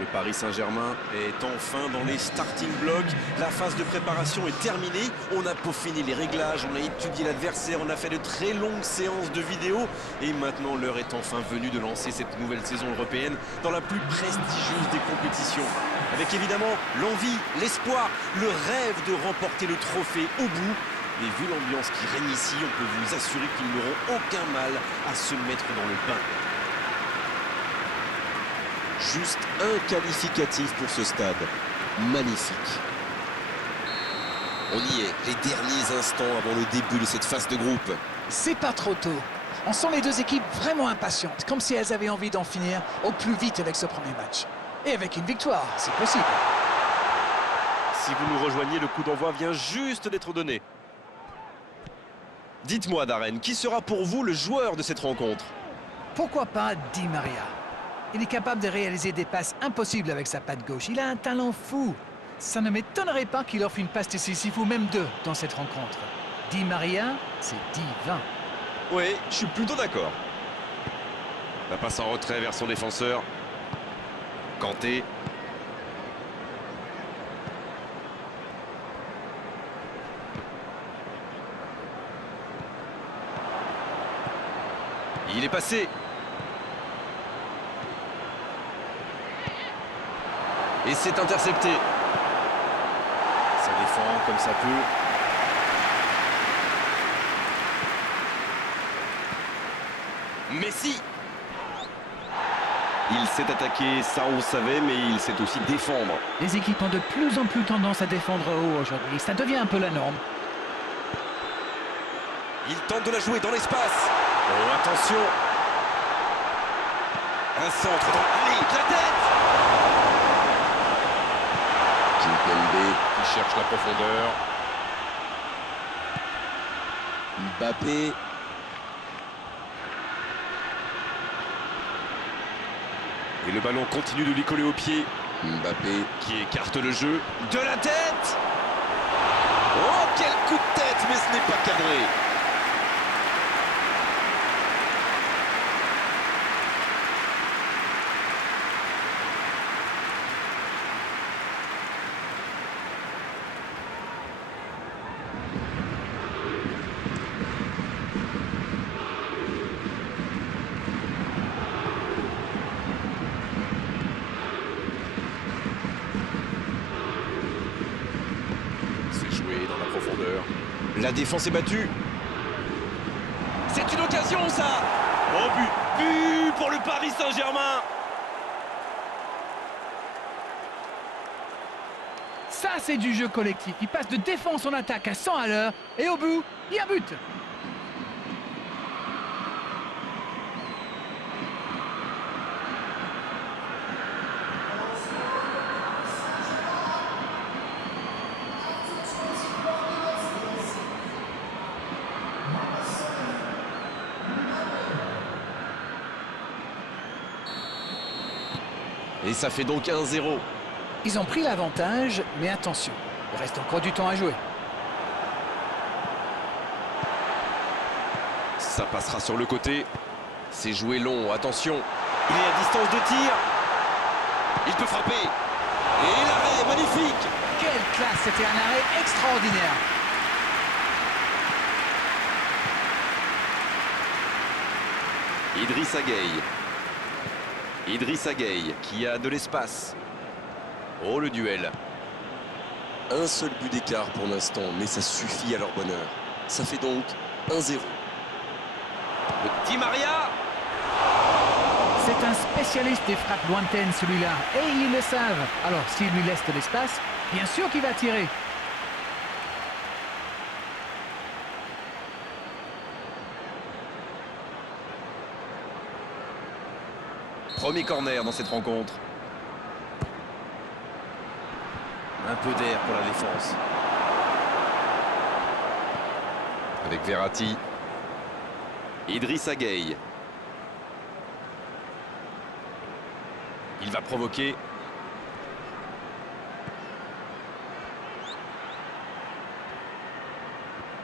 Le Paris Saint-Germain est enfin dans les starting blocks. La phase de préparation est terminée. On a peaufiné les réglages, on a étudié l'adversaire, on a fait de très longues séances de vidéos. Et maintenant, l'heure est enfin venue de lancer cette nouvelle saison européenne dans la plus prestigieuse des compétitions. Avec évidemment l'envie, l'espoir, le rêve de remporter le trophée au bout. Et vu l'ambiance qui règne ici, on peut vous assurer qu'ils n'auront aucun mal à se mettre dans le bain. Juste un qualificatif pour ce stade. Magnifique. On y est, les derniers instants avant le début de cette phase de groupe. C'est pas trop tôt. On sent les deux équipes vraiment impatientes, comme si elles avaient envie d'en finir au plus vite avec ce premier match. Et avec une victoire, c'est possible. Si vous nous rejoignez, le coup d'envoi vient juste d'être donné. Dites-moi, Darren, qui sera pour vous le joueur de cette rencontre? Pourquoi pas Di Maria? Il est capable de réaliser des passes impossibles avec sa patte gauche. Il a un talent fou. Ça ne m'étonnerait pas qu'il offre une passe décisive ou même deux dans cette rencontre. Di Maria, c'est divin. Oui, je suis plutôt d'accord. La passe en retrait vers son défenseur. Kanté. Il est passé. Et c'est intercepté. Ça défend comme ça peut. Messi. Il s'est attaqué, ça on savait, mais il sait aussi défendre. Les équipes ont de plus en plus tendance à défendre haut aujourd'hui. Ça devient un peu la norme. Il tente de la jouer dans l'espace. Oh, attention. Un centre dans... Allez, la tête. Kimpembe qui cherche la profondeur. Mbappé. Et le ballon continue de lui coller au pied. Mbappé qui écarte le jeu. De la tête. Oh, quel coup de tête, mais ce n'est pas cadré. Dans la profondeur. La défense est battue. C'est une occasion, ça. Oh, but pour le Paris Saint-Germain. Ça, c'est du jeu collectif. Il passe de défense en attaque à 100 à l'heure. Et au bout, il y a but. Et ça fait donc 1-0. Ils ont pris l'avantage, mais attention, il reste encore du temps à jouer. Ça passera sur le côté. C'est joué long, attention. Il est à distance de tir. Il peut frapper. Et l'arrêt, magnifique. Quelle classe, c'était un arrêt extraordinaire. Idrissa Gueye. Idrissa Gueye qui a de l'espace. Oh, le duel. Un seul but d'écart pour l'instant, mais ça suffit à leur bonheur. Ça fait donc 1-0. Le Di Maria. C'est un spécialiste des frappes lointaines, celui-là. Et ils le savent. Alors, s'il lui laisse de l'espace, bien sûr qu'il va tirer. Premier corner dans cette rencontre. Un peu d'air pour la défense. Avec Verratti. Idrissa Gueye. Il va provoquer.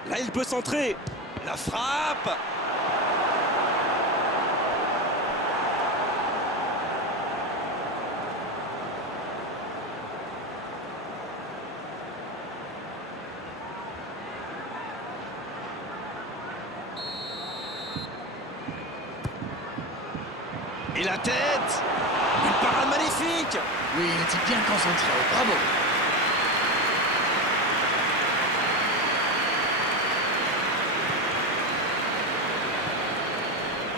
Là, il peut centrer. La frappe. la tête! Une parade magnifique! Oui, il était bien concentré. Bravo.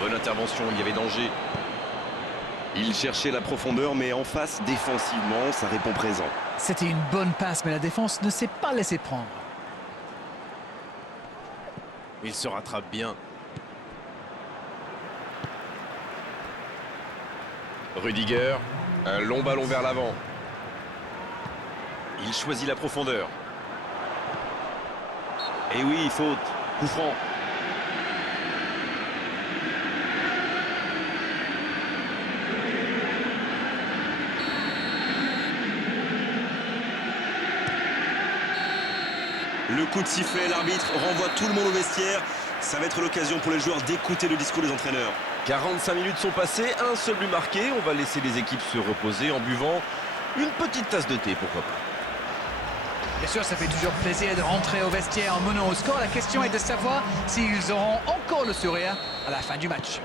Bonne intervention, il y avait danger. Il cherchait la profondeur, mais en face, défensivement, ça répond présent. C'était une bonne passe, mais la défense ne s'est pas laissée prendre. Il se rattrape bien. Rudiger, un long ballon vers l'avant. Il choisit la profondeur. Et oui, faute, coup franc. Le coup de sifflet, l'arbitre renvoie tout le monde au vestiaire. Ça va être l'occasion pour les joueurs d'écouter le discours des entraîneurs. 45 minutes sont passées, un seul but marqué. On va laisser les équipes se reposer en buvant une petite tasse de thé, pourquoi pas. Bien sûr, ça fait toujours plaisir de rentrer au vestiaire en menant au score. La question est de savoir s'ils auront encore le sourire à la fin du match.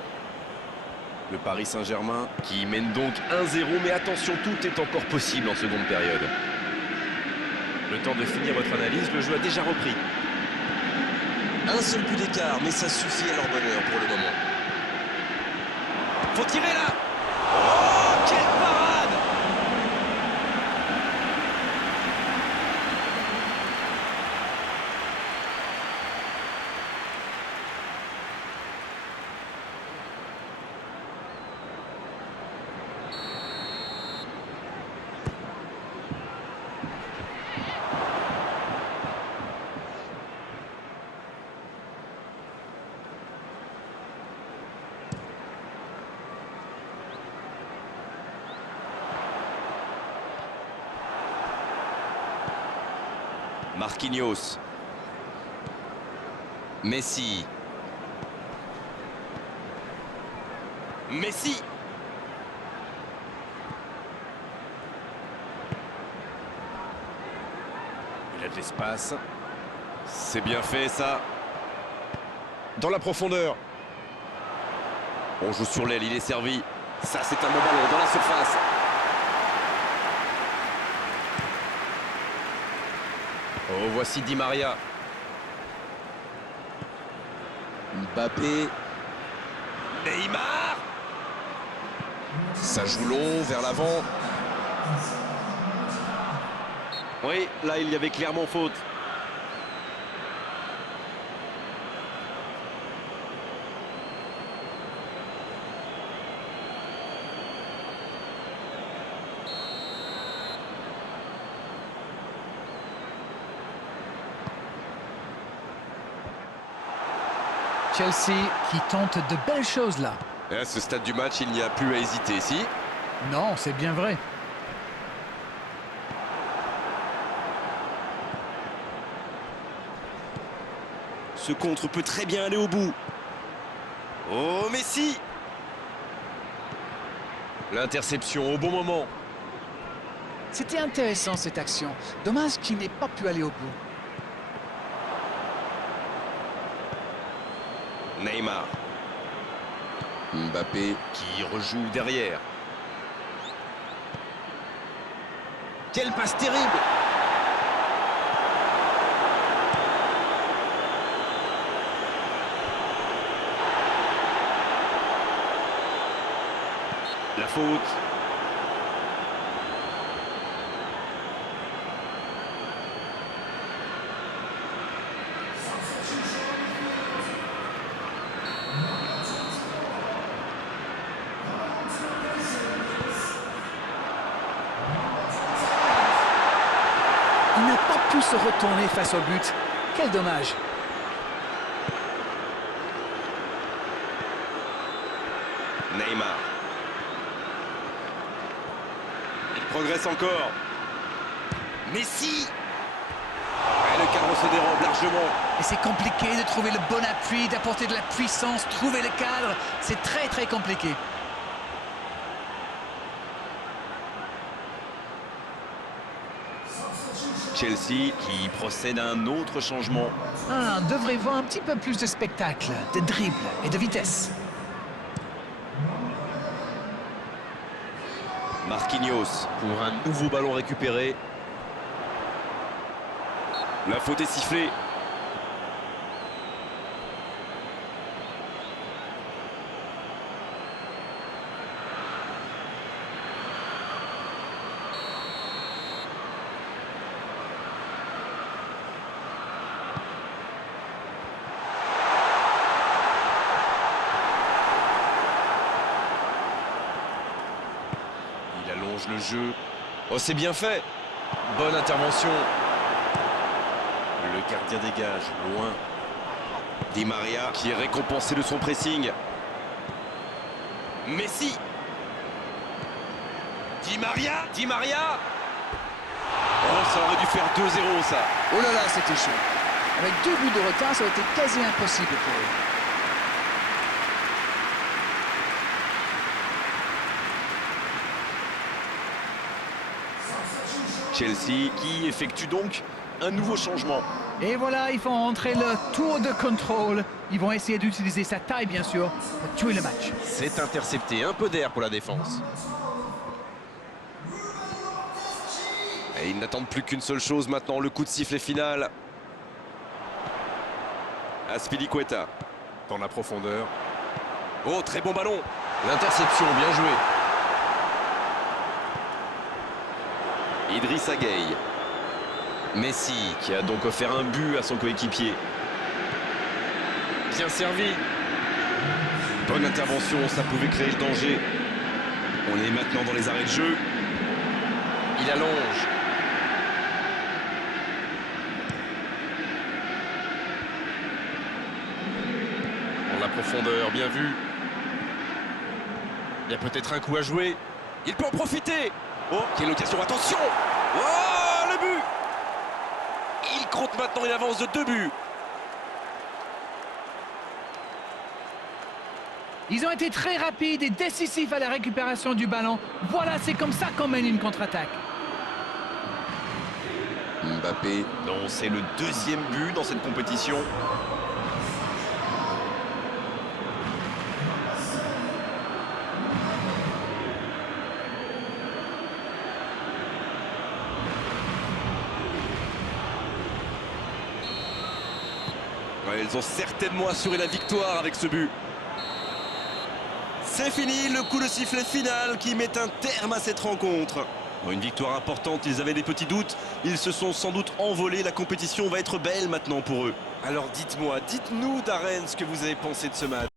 Le Paris Saint-Germain qui mène donc 1-0, mais attention, tout est encore possible en seconde période. Le temps de finir votre analyse, le jeu a déjà repris. Un seul but d'écart, mais ça suffit à leur bonheur pour le moment. Faut tirer là! Oh, quelle parade! Marquinhos. Messi. Messi. Il a de l'espace. C'est bien fait ça. Dans la profondeur. On joue sur l'aile, il est servi. Ça c'est un bon ballon dans la surface. Oh, voici Di Maria. Mbappé. Neymar. Ça joue long, vers l'avant. Oui, là, il y avait clairement faute. Chelsea qui tente de belles choses là. Et à ce stade du match, il n'y a plus à hésiter, si. Non, c'est bien vrai. Ce contre peut très bien aller au bout. Oh, Messi! L'interception au bon moment. C'était intéressant cette action. Dommage qu'il n'ait pas pu aller au bout. Neymar. Mbappé qui rejoue derrière. Quelle passe terrible! La faute. Il n'a pas pu se retourner face au but. Quel dommage. Neymar. Il progresse encore. Messi. Et le cadre se dérobe largement. Et c'est compliqué de trouver le bon appui, d'apporter de la puissance, trouver le cadre. C'est très très compliqué. Chelsea qui procède à un autre changement. Ah, on devrait voir un petit peu plus de spectacle, de dribble et de vitesse. Marquinhos pour un nouveau ballon récupéré. La faute est sifflée. Il allonge le jeu. Oh, c'est bien fait. Bonne intervention. Le gardien dégage, loin. Di Maria qui est récompensé de son pressing. Messi. Di Maria. Di Maria. Oh, ça aurait dû faire 2-0 ça. Oh là là, c'était chaud. Avec 2 buts de retard, ça aurait été quasi impossible pour eux. Chelsea qui effectue donc un nouveau changement. Et voilà, ils font rentrer le tour de contrôle. Ils vont essayer d'utiliser sa taille, bien sûr, pour tuer le match. C'est intercepté, un peu d'air pour la défense. Et ils n'attendent plus qu'une seule chose maintenant, le coup de sifflet final. Azpilicueta dans la profondeur. Oh, très bon ballon. L'interception, bien joué. Idrissa Gueye. Messi qui a donc offert un but à son coéquipier. Bien servi. Bonne intervention, ça pouvait créer le danger. On est maintenant dans les arrêts de jeu. Il allonge. Dans la profondeur, bien vu. Il y a peut-être un coup à jouer. Il peut en profiter. Oh, quelle occasion, attention. Oh, le but. Il compte maintenant une avance de 2 buts. Ils ont été très rapides et décisifs à la récupération du ballon. Voilà, c'est comme ça qu'on mène une contre-attaque. Mbappé. Non, c'est le 2e but dans cette compétition. Ouais, ils ont certainement assuré la victoire avec ce but. C'est fini, le coup de sifflet final qui met un terme à cette rencontre. Une victoire importante, ils avaient des petits doutes, ils se sont sans doute envolés, la compétition va être belle maintenant pour eux. Alors dites-moi, dites-nous Darren ce que vous avez pensé de ce match.